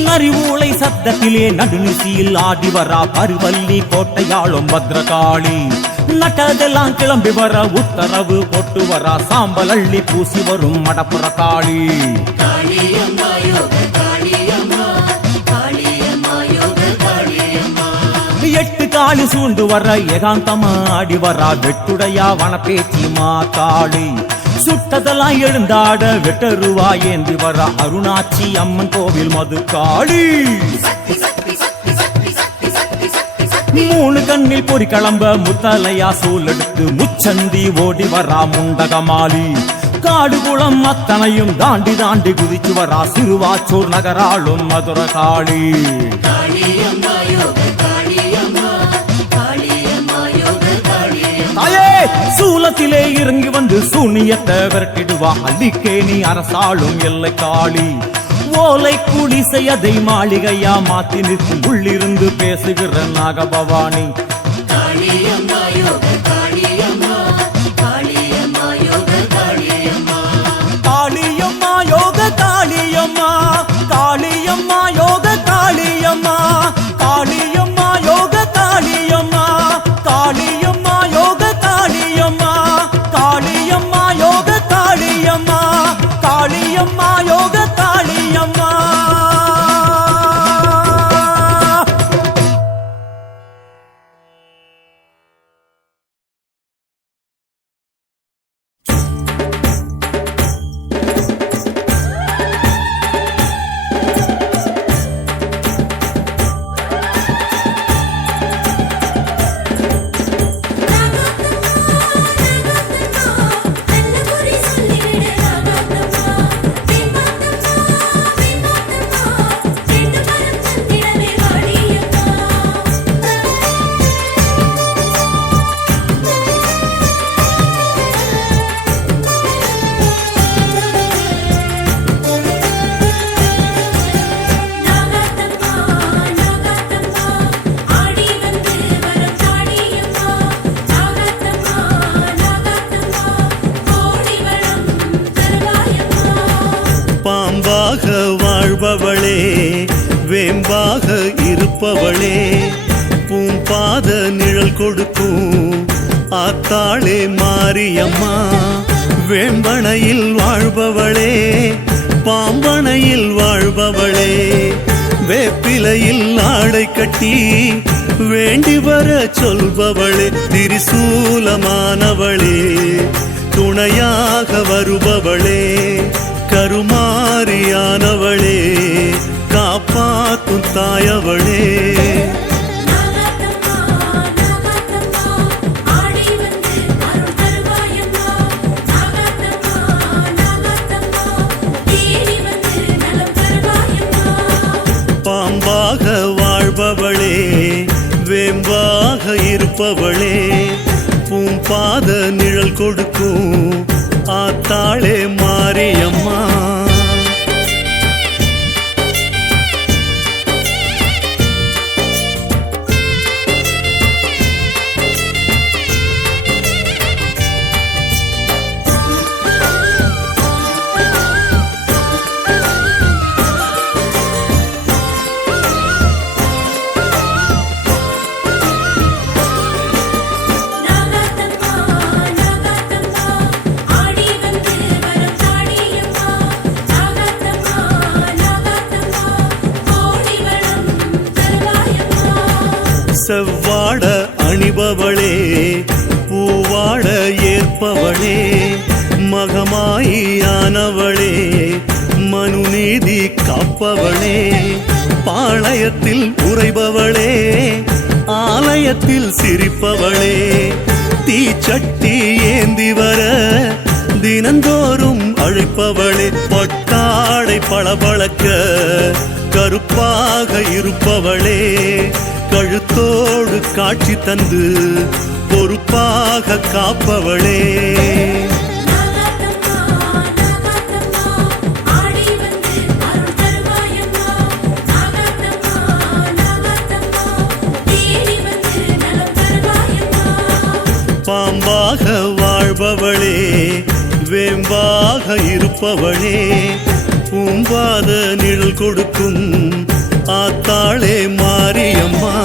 நரிவூளை சத்தத்திலே நடுநிசியில் ஆடி வரா பருவல்லி கோட்டையாளும் பத்ரகாளி. நட்டதெல்லாம் கிளம்பி வர உத்தரவு போட்டு வரா சாம்பல் அள்ளி பூசி வரும் மடப்புற காளி. காளியம்மா யோக காளியம்மா காளியம்மா யோக காளியம்மா 8 காளி சூண்டு வர ஏகாந்தமா ஆடி வரா வெட்டுடையா வனப்பேச்சி மா காளி. சுட்டதெல்லாம் எழுந்தாட வெட்டருவா ஏந்தி வர அருணாச்சி அம்மன் கோவில் மது காளி. 3 கண்ணில் பொறி கிளம்ப முத்தலையா சூழெடுத்து முச்சந்தி ஓடி வரா முண்டகமாலி. காடு குளம் அத்தனையும் தாண்டி தாண்டி குதிச்சு வரா சிறுவாச்சூர் நகராளும் மதுர காளி. காளியம்மா யோக காளியம்மா காளியம்மா யோக காளியம்மா தாயே சூலத்திலே இறங்கி வந்து சூனியத்தை விரட்டிடுவா அள்ளிக்கேணி அரசாளும் எல்லை காளி. ஓலை குடிசையதை மாளிகையா மாத்தி நிற்கும் உள்ளிருந்து பேசுகிற நாகபவானி. காளியம்மா யோக காளியம்மா காளியம்மா யோக காளியம்மா காளியம்மா யோக காளியம்மா காளியம்மா யோக காளியம்மா காளியம்மா யோக காளியம்மா காளியம்மா யோக காளியம்மா காளியம்மா யோக காளியம்மா காளியம்மா யோக காளியம்மா. பாம்பாக வாழ்பவளே வேம்பாக இருப்பவளே பூம்பாத நிழல் கொடுக்கும் ஆத்தாளே மாரியம்மா. வேம்பனையில் வாழ்பவளே பாம்பனையில் வாழ்பவளே வேப்பிலையில் ஆடை கட்டி வேண்டி வர சொல்பவளே திரிசூலமானவளே துணையாக வருபவளே கருமாரியானவளே காப்பாத்தும் தாயவளே. பாம்பாக வாழ்பவளே வேம்பாக இருப்பவளே பூம்பாத நிழல் கொடுக்கும் ஆத்தாளே மாரியம்மா. செவ்வாட அணிபவளே பூவாட ஏற்பவளே மகமாயியானவளே மனுநீதி காப்பவளே பாளையத்தில் உறைபவளே ஆலயத்தில் சிரிப்பவளே தீச்சட்டி ஏந்தி வர தினந்தோறும் அழைப்பவளே பட்டாடை பளபளக்க கருப்பாக இருப்பவளே கழுத்தோடு காட்சி தந்து பொறுப்பாக காப்பவளே பாம்பாக வாழ்பவளே வேம்பாக இருப்பவளே பூம்பாத நிழல் கொடுக்கும் ஆத்தாளே மாரியம்மா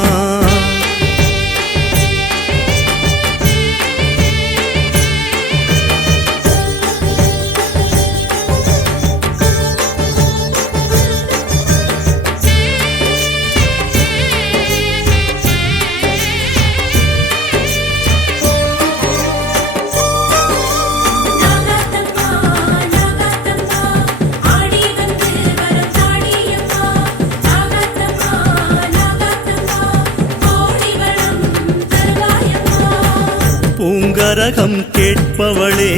பூங்கரகம் கேட்பவளே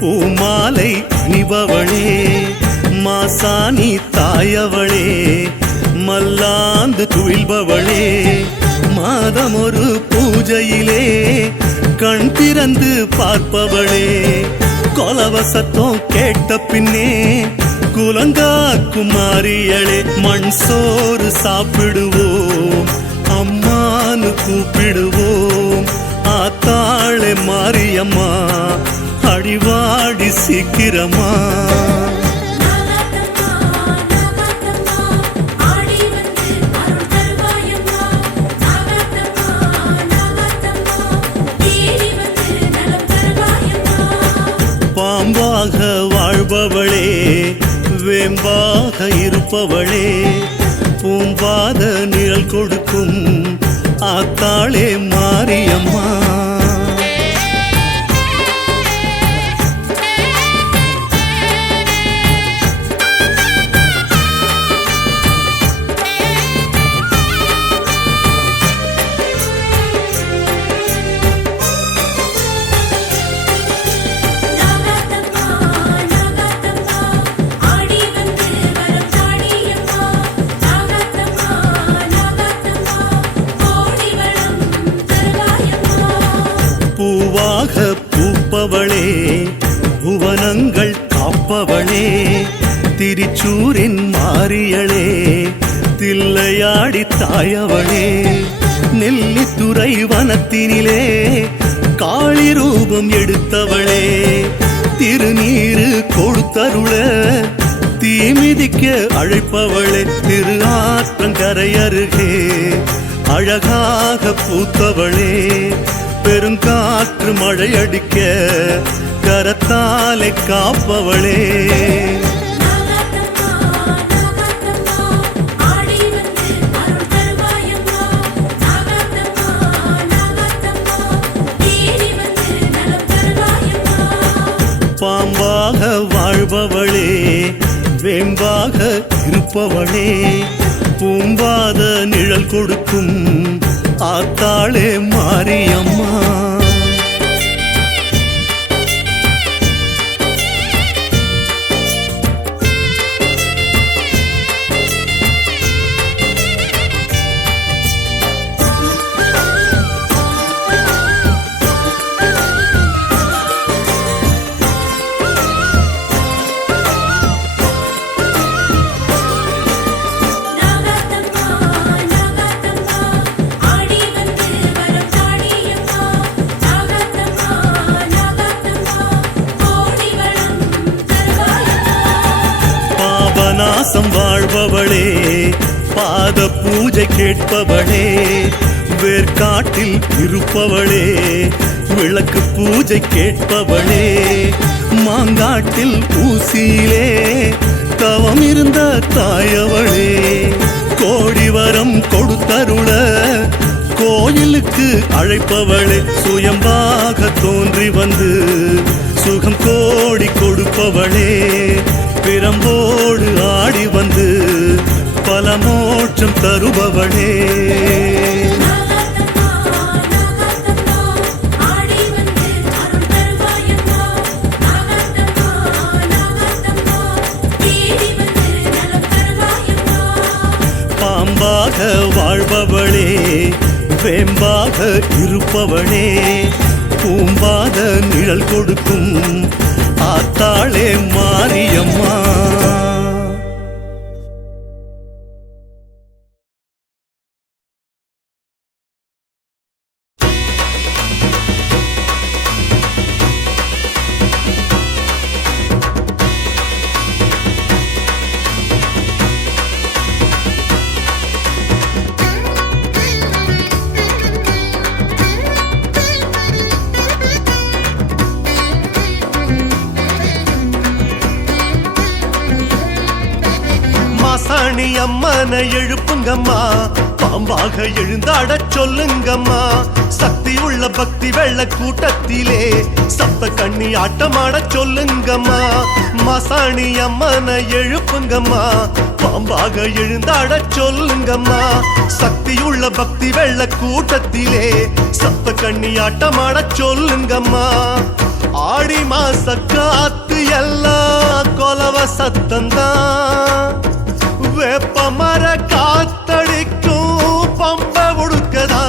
பூமாலை அணிபவளே மாசாணி தாயவளே மல்லாந்து துயில்பவளே மாதம் ஒரு பூஜையிலே கண் திறந்து பார்ப்பவளே கொலவசத்தம் கேட்ட பின்னே குலங்காக்கும் மாறியளே மண் சோறு சாப்பிடுவோம் அம்மானு கூப்பிடுவோம் ஆத்தாளே மாரியம்மா அடிவாடி சீக்கிரமா பாம்பாக வாழ்பவளே வேம்பாக இருப்பவளே பூம்பாத நிழல் கொடுக்கும் ஆத்தாளே மாரியம்மா பூவாக பூப்பவளே புவனங்கள் காப்பவளே திருச்சூரின் மாரியளே தில்லையாடி தாயவளே நெல்லித்துறை வனத்தினிலே காளி ரூபம் எடுத்தவளே திருநீரு கொடுத்தருள தீமிதிக்க அழைப்பவளே திரு ஆற்றங்கரை அருகே அழகாக பூத்தவளே பெருங்காற்று மழையடிக்க கரத்தாலே காப்பவளே பாம்பாக வாழ்பவளே வேம்பாக இருப்பவளே பூம்பாத நிழல் கொடுக்கும் ஆத்தாளே மாரியம்மா பாபநாசம் வாழ்பவளே பாத பூஜை கேட்பவளே வேர்காட்டில் இருப்பவளே விளக்கு பூஜை கேட்பவளே மாங்காட்டில் ஊசியிலே தவம் இருந்த தாயவளே கோடி வரம் கொடுத்தருள கோயிலுக்கு அழைப்பவளே சுயம்பாக தோன்றி வந்து சுகம் கோடி கொடுப்பவளே பிரம்போடு வந்து பல மோட்சம் தருபவளே பாம்பாக வாழ்பவளே வேம்பாக இருப்பவளே பூம்பாத நிழல் கொடுக்கும் ஆத்தாளே மாரியம்மா மாசாணி அம்மனை எழுப்புங்கம்மா பாம்பாக எழுந்தாட சொல்லுங்கம்மா சக்தி உள்ள பக்தி வெள்ள கூட்டத்திலே சப்த கண்ணி ஆட்டமாட சொல்லுங்கம்மா மாசாணி அம்மனை எழுப்புங்கம்மா பாம்பாக எழுந்தாட சொல்லுங்கம்மா சக்தி உள்ள பக்தி வெள்ள கூட்டத்திலே சப்த கண்ணி ஆட்டமாட சொல்லுங்கம்மா ஆடி மாச காத்து எல்லாம் கொலவ சத்தந்தான் வேப்ப மர காத்தடிக்கும் பம்ப உடுக்கதா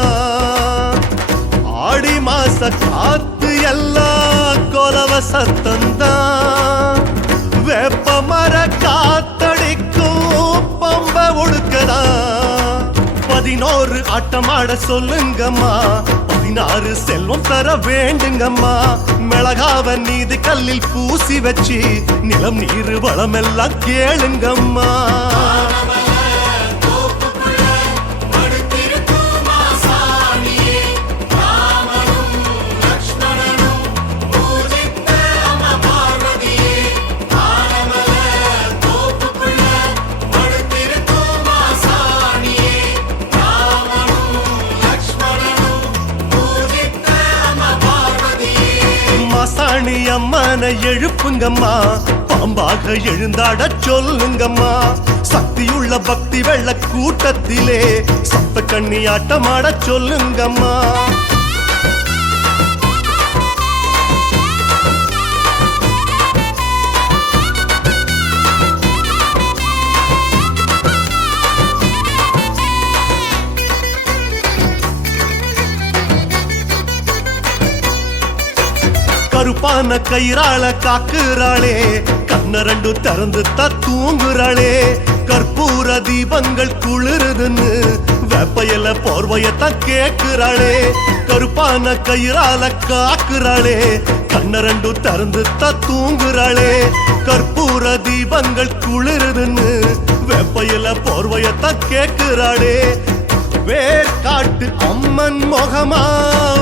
ஆடி மாச காத்து எல்லாம் கொலவ சத்தந்தான் வேப்ப மர காத்தடிக்கும் பம்ப உடுக்கதா 11 ஆட்டமாட சொல்லுங்கம்மா 16 செல்வம் தர வேண்டுங்கம்மா மிளகாவ நீதி கல்லில் பூசி வச்சு நிலம் நீர் வளமெல்லாம் கேளுங்கம்மா மாசாணி அம்மனை எழுப்புங்கம்மா பாம்பாக எழுந்தாட சொல்லுங்கம்மா சக்தியுள்ள பக்தி வெள்ள கூட்டத்திலே சப்த கண்ணி ஆட்டமாட சொல்லுங்கம்மா கருப்பான கயிறாள காக்குறாளே கண்ணரண்டு திறந்து தூங்குறாளே கற்பூர தீபங்கள் குளிருதுன்னு வேப்பையில போர்வையத்தான் கேக்குறாளே கருப்பான கயிறால காக்குறாளே கண்ணரண்டு திறந்து தூங்குறாளே கற்பூர தீபங்கள் குளிருதுன்னு வேப்பையில போர்வையத்தான் கேக்குறாளே வேர்காட்டு அம்மன் முகமா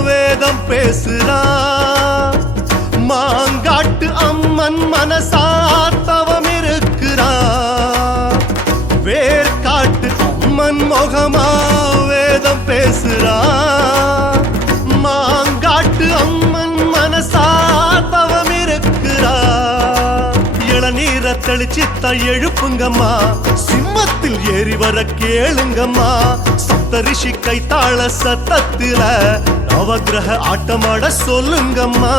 வேதம் பேசுறா மாங்காட்டு அம்மன் மனசா தவம் இருக்கிறா வேர்காட்டு அம்மன் முகமா வேதம் பேசுறா மாங்காட்டு அம்மன் மனசா தவம் இருக்கிறா இளநீரை தெளிச்சித்த எழுப்புங்கம்மா சிம்மத்தில் ஏறி வர கேளுங்கம்மா சப்தரிஷி கைத்தாள சத்தத்தில நவகிரக ஆட்டமாட சொல்லுங்கம்மா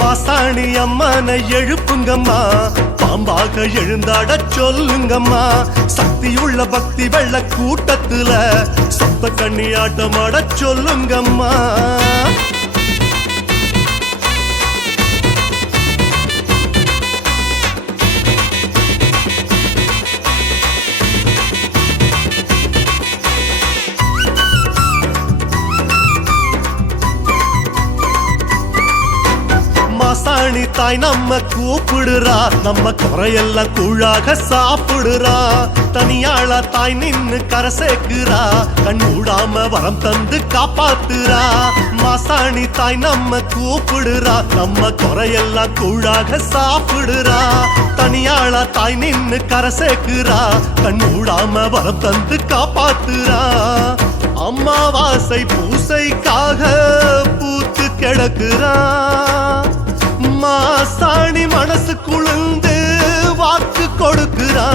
மாசாணி அம்மனை எழுப்புங்கம்மா பாம்பாக எழுந்தாட சொல்லுங்கம்மா சக்தியுள்ள பக்தி வெள்ள கூட்டத்துல சப்த கண்ணி ஆட்டமாட சொல்லுங்கம்மா மாசாணி தாய் நம்ம கூப்பிடுறா நம்ம குறையெல்லாம் கூழாக சாப்பிடுறா தனியாளா தாய் நின்னு கரை சேர்க்கிறா கண் மூடாம வரம் தந்து காப்பாத்துறா மாசாணி தாய் நம்ம கூப்பிடுறா நம்ம குறையெல்லாம் கூழாக சாப்பிடுறா தனியாளா தாய் நின்னு கரை சேர்க்கிறா கண் மூடாம வரம் தந்து காப்பாத்துறா அம்மாவாசை பூசைக்காக பூத்து கிடக்குறா மாசாணி மனசு குளிர்ந்து வாக்கு கொடுக்கிறா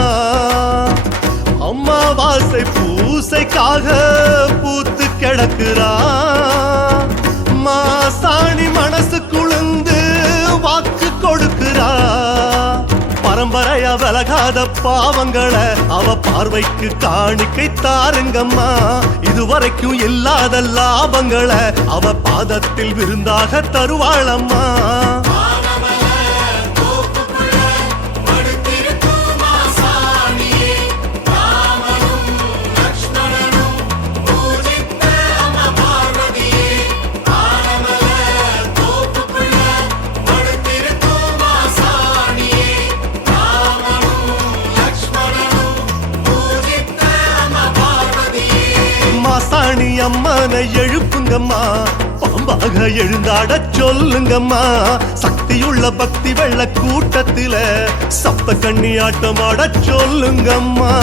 அம்மாவாசை பூசைக்காக பூத்து கிடக்குறா மாசாணி மனசு குளிர்ந்து வாக்கு கொடுக்கிறா பரம்பரையா விலகாத பாவங்களை அவ பார்வைக்கு காணிக்கை தாருங்கம்மா இதுவரைக்கும் இல்லாத லாபங்களை அவ பாதத்தில் விருந்தாக தருவாளம்மா மாசாணி அம்மனை எழுப்புங்கம்மா பாம்பாக எழுந்தாட சொல்லுங்கம்மா சக்தியுள்ள பக்தி வெள்ள கூட்டத்தில சப்த கண்ணி ஆட்டமாட சொல்லுங்கம்மா